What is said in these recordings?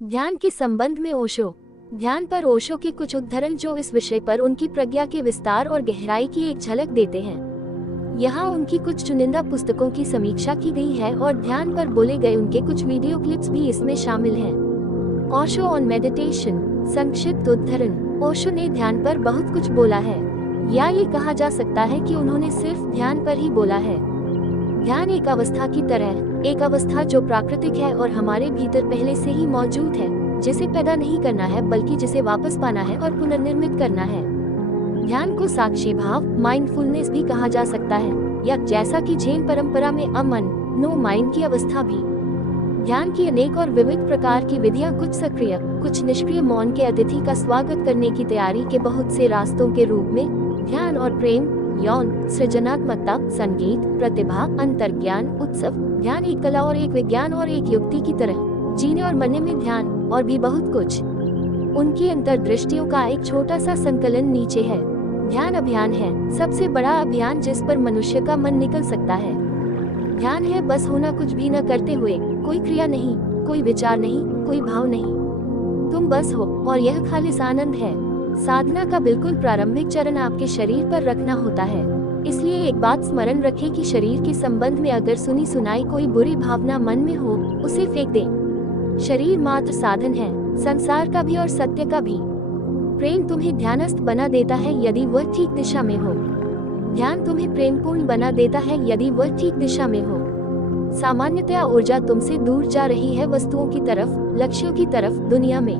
ध्यान के संबंध में ओशो। ध्यान पर ओशो के कुछ उद्धरण जो इस विषय पर उनकी प्रज्ञा के विस्तार और गहराई की एक झलक देते हैं। यहाँ उनकी कुछ चुनिंदा पुस्तकों की समीक्षा की गई है और ध्यान पर बोले गए उनके कुछ वीडियो क्लिप्स भी इसमें शामिल हैं। Osho on meditation. संक्षिप्त उद्धरण। ओशो ने ध्यान पर बहुत कुछ बोला है, या ये कहा जा सकता है कि उन्होंने सिर्फ ध्यान पर ही बोला है। ध्यान एक अवस्था की तरह, एक अवस्था जो प्राकृतिक है और हमारे भीतर पहले से ही मौजूद है, जिसे पैदा नहीं करना है बल्कि जिसे वापस पाना है और पुनर्निर्मित करना है। ध्यान को साक्षी भाव, माइंडफुलनेस भी कहा जा सकता है, या जैसा कि जैन परंपरा में अमन, नो माइंड की अवस्था भी। ध्यान की अनेक और विविध प्रकार की विधियां, कुछ सक्रिय, कुछ निष्क्रिय मौन के अतिथि का स्वागत करने की तैयारी के बहुत से रास्तों के रूप में ध्यान और प्रेम, यौन, सृजनात्मकता, संगीत, प्रतिभा, अंतर्ज्ञान, उत्सव। ध्यान एक कला और एक विज्ञान और एक युक्ति की तरह जीने और मरने में ध्यान, और भी बहुत कुछ। उनकी अंतर्दृष्टियों का एक छोटा सा संकलन नीचे है। ध्यान अभियान है, सबसे बड़ा अभियान जिस पर मनुष्य का मन निकल सकता है। ध्यान है बस होना, कुछ भी न करते हुए, कोई क्रिया नहीं, कोई विचार नहीं, कोई भाव नहीं, तुम बस हो, और यह खालिस आनंद है। साधना का बिल्कुल प्रारंभिक चरण आपके शरीर पर रखना होता है। इसलिए एक बात स्मरण रखें कि शरीर के संबंध में अगर सुनी सुनाई कोई बुरी भावना मन में हो, उसे फेंक दें। शरीर मात्र साधन है, संसार का भी और सत्य का भी। प्रेम तुम्हें ध्यानस्थ बना देता है यदि वह ठीक दिशा में हो। ध्यान तुम्हें प्रेमपूर्ण बना देता है यदि वह ठीक दिशा में हो। सामान्यतया ऊर्जा तुमसे दूर जा रही है वस्तुओं की तरफ, लक्ष्यों की तरफ। दुनिया में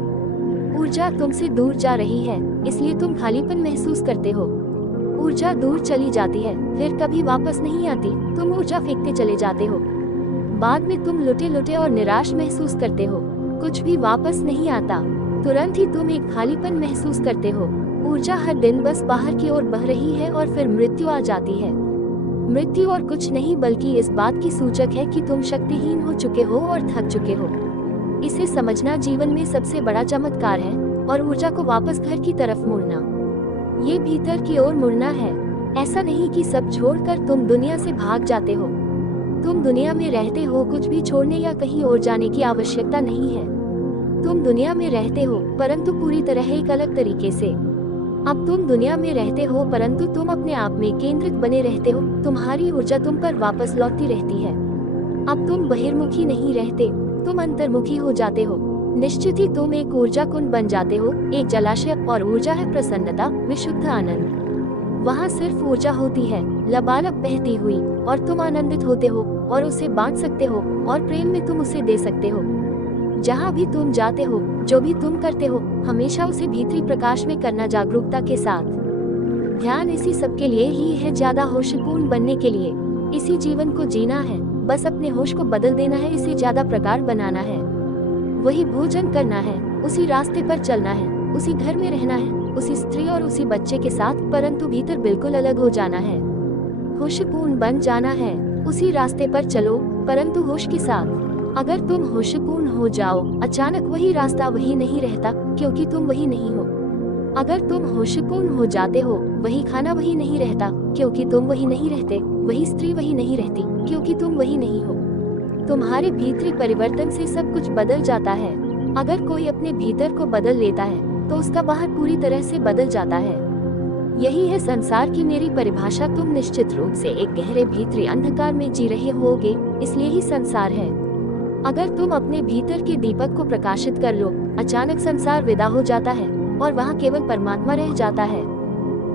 ऊर्जा तुमसे दूर जा रही है, इसलिए तुम खालीपन महसूस करते हो। ऊर्जा दूर चली जाती है, फिर कभी वापस नहीं आती। तुम ऊर्जा फेंकते चले जाते हो, बाद में तुम लुटे लुटे और निराश महसूस करते हो। कुछ भी वापस नहीं आता, तुरंत ही तुम एक खालीपन महसूस करते हो। ऊर्जा हर दिन बस बाहर की ओर बह रही है और फिर मृत्यु आ जाती है। मृत्यु और कुछ नहीं बल्कि इस बात की सूचक है कि तुम शक्तिहीन हो चुके हो और थक चुके हो। इसे समझना जीवन में सबसे बड़ा चमत्कार है, और ऊर्जा को वापस घर की तरफ मुड़ना, ये भीतर की ओर मुड़ना है। ऐसा नहीं कि सब छोड़कर तुम दुनिया से भाग जाते हो। तुम दुनिया में रहते हो, कुछ भी छोड़ने या कहीं और जाने की आवश्यकता नहीं है। तुम दुनिया में रहते हो, परंतु पूरी तरह एक अलग तरीके से। अब तुम दुनिया में रहते हो, परंतु तुम अपने आप में केंद्रित बने रहते हो। तुम्हारी ऊर्जा तुम पर वापस लौटती रहती है। अब तुम बहिर्मुखी नहीं रहते, तुम अंतर्मुखी हो जाते हो। निश्चित ही तुम एक ऊर्जा कुंड बन जाते हो, एक जलाशय। और ऊर्जा है प्रसन्नता, विशुद्ध आनंद। वहाँ सिर्फ ऊर्जा होती है, लबालब बहती हुई, और तुम आनंदित होते हो और उसे बांट सकते हो, और प्रेम में तुम उसे दे सकते हो। जहाँ भी तुम जाते हो, जो भी तुम करते हो, हमेशा उसे भीतरी प्रकाश में करना, जागरूकता के साथ। ध्यान इसी सब के लिए ही है, ज्यादा होशपूर्ण बनने के लिए। इसी जीवन को जीना है, बस अपने होश को बदल देना है, इसे ज्यादा प्रगाढ़ बनाना है। वही भोजन करना है, उसी रास्ते पर चलना है, उसी घर में रहना है, उसी स्त्री और उसी बच्चे के साथ, परंतु भीतर बिल्कुल अलग हो जाना है। होशपूर्ण बन जाना है, उसी रास्ते पर चलो, परंतु होश के साथ। अगर तुम होशपूर्ण हो जाओ, अचानक वही रास्ता वही नहीं रहता, क्योंकि तुम वही नहीं हो। अगर तुम होशपूर्ण हो जाते हो, वही खाना वही नहीं रहता, क्योंकि तुम वही नहीं रहते। वही स्त्री वही नहीं रहती, क्योंकि तुम वही नहीं हो। तुम्हारे भीतरी परिवर्तन से सब कुछ बदल जाता है। अगर कोई अपने भीतर को बदल लेता है, तो उसका बाहर पूरी तरह से बदल जाता है। यही है संसार की मेरी परिभाषा। तुम निश्चित रूप से एक गहरे भीतरी अंधकार में जी रहे होगे, इसलिए ही संसार है। अगर तुम अपने भीतर के दीपक को प्रकाशित कर लो, अचानक संसार विदा हो जाता है और वहाँ केवल परमात्मा रह जाता है।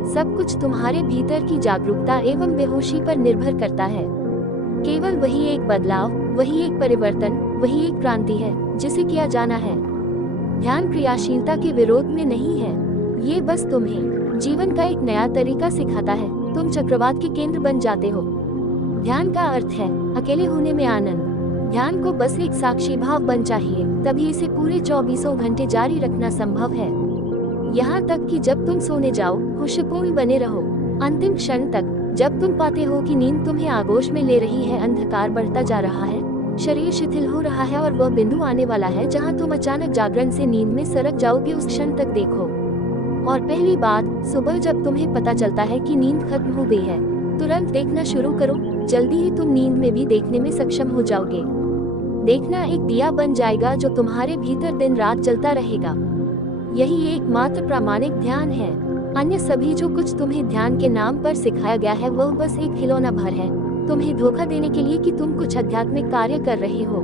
सब कुछ तुम्हारे भीतर की जागरूकता एवं बेहोशी पर निर्भर करता है। केवल वही एक बदलाव, वही एक परिवर्तन, वही एक क्रांति है जिसे किया जाना है। ध्यान क्रियाशीलता के विरोध में नहीं है, ये बस तुम्हें जीवन का एक नया तरीका सिखाता है। तुम चक्रवात के केंद्र बन जाते हो। ध्यान का अर्थ है अकेले होने में आनंद। ध्यान को बस एक साक्षी भाव बन चाहिए, तभी इसे पूरे 24 घंटे जारी रखना संभव है। यहाँ तक कि जब तुम सोने जाओ, होशपूर्ण बने रहो। अंतिम क्षण तक, जब तुम पाते हो कि नींद तुम्हें आगोश में ले रही है, अंधकार बढ़ता जा रहा है, शरीर शिथिल हो रहा है, और वह बिंदु आने वाला है जहाँ तुम अचानक जागरण से नींद में सरक जाओगे, उस क्षण तक देखो। और पहली बात, सुबह जब तुम्हें पता चलता है कि नींद खत्म हो गई है, तुरंत देखना शुरू करो। जल्दी ही तुम नींद में भी देखने में सक्षम हो जाओगे। देखना एक दिया बन जाएगा जो तुम्हारे भीतर दिन रात जलता रहेगा। यही एकमात्र प्रामाणिक ध्यान है। अन्य सभी जो कुछ तुम्हें ध्यान के नाम पर सिखाया गया है वह बस एक खिलौना भर है, तुम्हें धोखा देने के लिए कि तुम कुछ आध्यात्मिक कार्य कर रहे हो।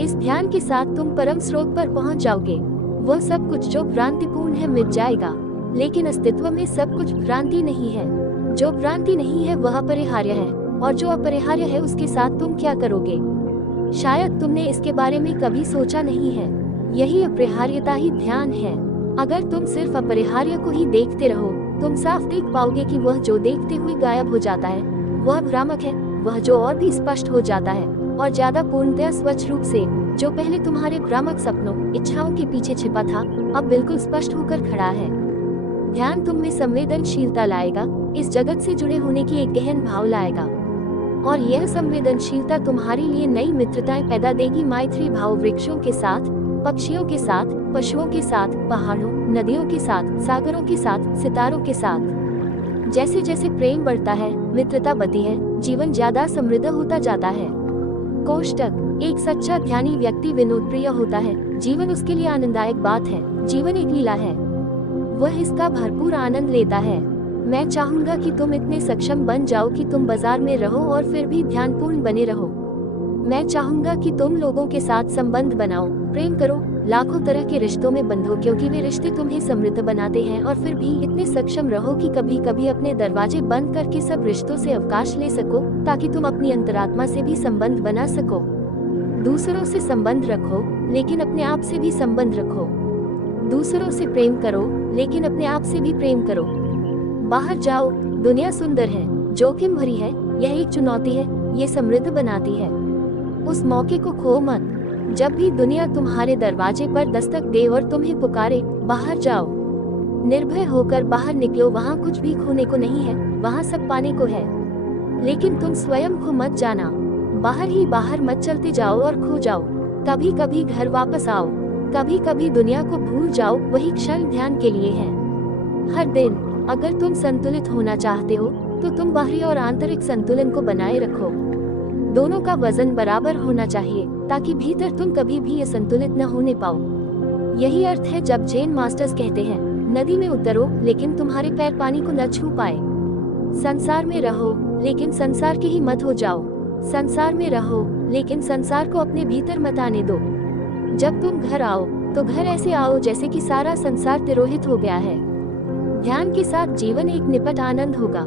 इस ध्यान के साथ तुम परम स्रोत पर पहुंच जाओगे। वह सब कुछ जो भ्रांतिपूर्ण है मिट जाएगा, लेकिन अस्तित्व में सब कुछ भ्रांति नहीं है। जो भ्रांति नहीं है वह अपरिहार्य है, और जो अपरिहार्य है उसके साथ तुम क्या करोगे? शायद तुमने इसके बारे में कभी सोचा नहीं है। यही अपरिहार्यता ही ध्यान है। अगर तुम सिर्फ अपरिहार्य को ही देखते रहो, तुम साफ देख पाओगे कि वह जो देखते हुए गायब हो जाता है वह भ्रामक है, वह जो और भी स्पष्ट हो जाता है और ज्यादा पूर्णतया स्वच्छ रूप से, जो पहले तुम्हारे भ्रामक सपनों, इच्छाओं के पीछे छिपा था, अब बिल्कुल स्पष्ट होकर खड़ा है। ध्यान तुम में संवेदनशीलता लाएगा, इस जगत से जुड़े होने की एक गहन भाव लाएगा, और यह संवेदनशीलता तुम्हारे लिए नई मित्रताएं पैदा देगी। मैत्री भाव वृक्षों के साथ, पक्षियों के साथ, पशुओं के साथ, पहाड़ों, नदियों के साथ, सागरों के साथ, सितारों के साथ। जैसे जैसे प्रेम बढ़ता है, मित्रता बढ़ती है, जीवन ज्यादा समृद्ध होता जाता है। कोष्टक, एक सच्चा ध्यानी व्यक्ति विनोद प्रिय होता है। जीवन उसके लिए आनंददायक बात है, जीवन एक लीला है, वह इसका भरपूर आनंद लेता है। मैं चाहूंगा कि तुम इतने सक्षम बन जाओ कि तुम बाजार में रहो और फिर भी ध्यानपूर्ण बने रहो। मैं चाहूंगा कि तुम लोगों के साथ संबंध बनाओ, प्रेम करो, लाखों तरह के रिश्तों में बंधो, क्योंकि वे रिश्ते तुम्हें समृद्ध बनाते हैं, और फिर भी इतने सक्षम रहो कि कभी कभी अपने दरवाजे बंद करके सब रिश्तों से अवकाश ले सको, ताकि तुम अपनी अंतरात्मा से भी संबंध बना सको। दूसरों से संबंध रखो, लेकिन अपने आप से भी संबंध रखो। दूसरों से प्रेम करो, लेकिन अपने आप से भी प्रेम करो। बाहर जाओ, दुनिया सुंदर है, जोखिम भरी है, यह एक चुनौती है, ये समृद्ध बनाती है। उस मौके को खो मत। जब भी दुनिया तुम्हारे दरवाजे पर दस्तक दे और तुम्हें पुकारे, बाहर जाओ। निर्भय होकर बाहर निकलो, वहाँ कुछ भी खोने को नहीं है, वहाँ सब पाने को है। लेकिन तुम स्वयं खो मत जाना, बाहर ही बाहर मत चलते जाओ और खो जाओ। कभी कभी घर वापस आओ, कभी कभी दुनिया को भूल जाओ, वही क्षण ध्यान के लिए है। हर दिन अगर तुम संतुलित होना चाहते हो तो तुम बाहरी और आंतरिक संतुलन को बनाए रखो। दोनों का वजन बराबर होना चाहिए, ताकि भीतर तुम कभी भी असंतुलित न होने पाओ। यही अर्थ है जब जैन मास्टर्स कहते हैं, नदी में उतरो लेकिन तुम्हारे पैर पानी को न छू पाए। संसार में रहो लेकिन संसार के ही मत हो जाओ। संसार में रहो लेकिन संसार को अपने भीतर मत आने दो। जब तुम घर आओ तो घर ऐसे आओ जैसे कि सारा संसार तिरोहित हो गया है। ध्यान के साथ जीवन एक निपट आनंद होगा।